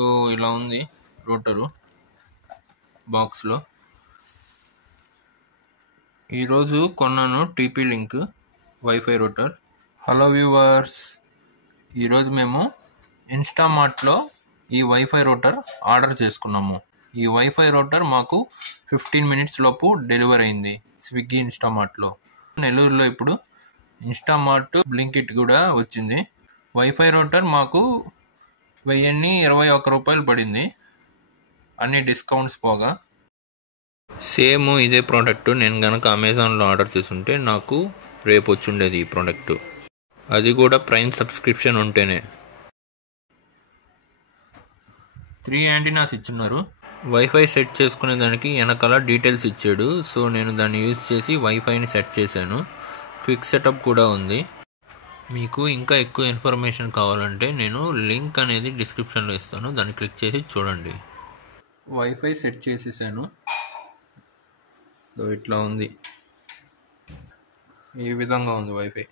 So ఇలా ఉంది router బాక్స్లో. ఈరోజు కొన్నాను TP link WiFi router. Hello viewers, ఈరోజు మేము ఇన్స్టామార్ట్లో ఈ వైఫై రూటర్ ఆర్డర్ చేసుకున్నాము. ఈ వైఫై రూటర్ మాకు 15 minutes లోపు డెలివరీ అయింది స్విగ్గీ ఇన్స్టామార్ట్లో. నెల్లూరులో ఇప్పుడు ఇన్స్టామార్ట్ బ్లింకిట్ కూడా వచ్చింది. వైఫై రూటర్ మాకు 1021 రూపాయలు పడింది, అన్ని డిస్కౌంట్స్ పోగా. సేమ్ ఇదే ప్రోడక్ట్ నేను కనుక అమెజాన్లో ఆర్డర్ చేసుంటే నాకు రేపు వచ్చుండేది ఈ ప్రోడక్ట్, అది కూడా ప్రైమ్ సబ్స్క్రిప్షన్ ఉంటేనే. 3 యాంటీనాస్ ఇచ్చున్నారు. వైఫై సెట్ చేసుకునే దానికి వెనకాల డీటెయిల్స్ ఇచ్చాడు. సో నేను దాన్ని యూజ్ చేసి వైఫైని సెట్ చేశాను. క్విక్ సెటప్ కూడా ఉంది. మీకు ఇంకా ఎక్కువ ఇన్ఫర్మేషన్ కావాలంటే నేను లింక్ అనేది డిస్క్రిప్షన్లో ఇస్తాను, దాన్ని క్లిక్ చేసి చూడండి. వైఫై సెట్ చేసేసాను. ఇట్లా ఉంది, ఈ విధంగా ఉంది వైఫై.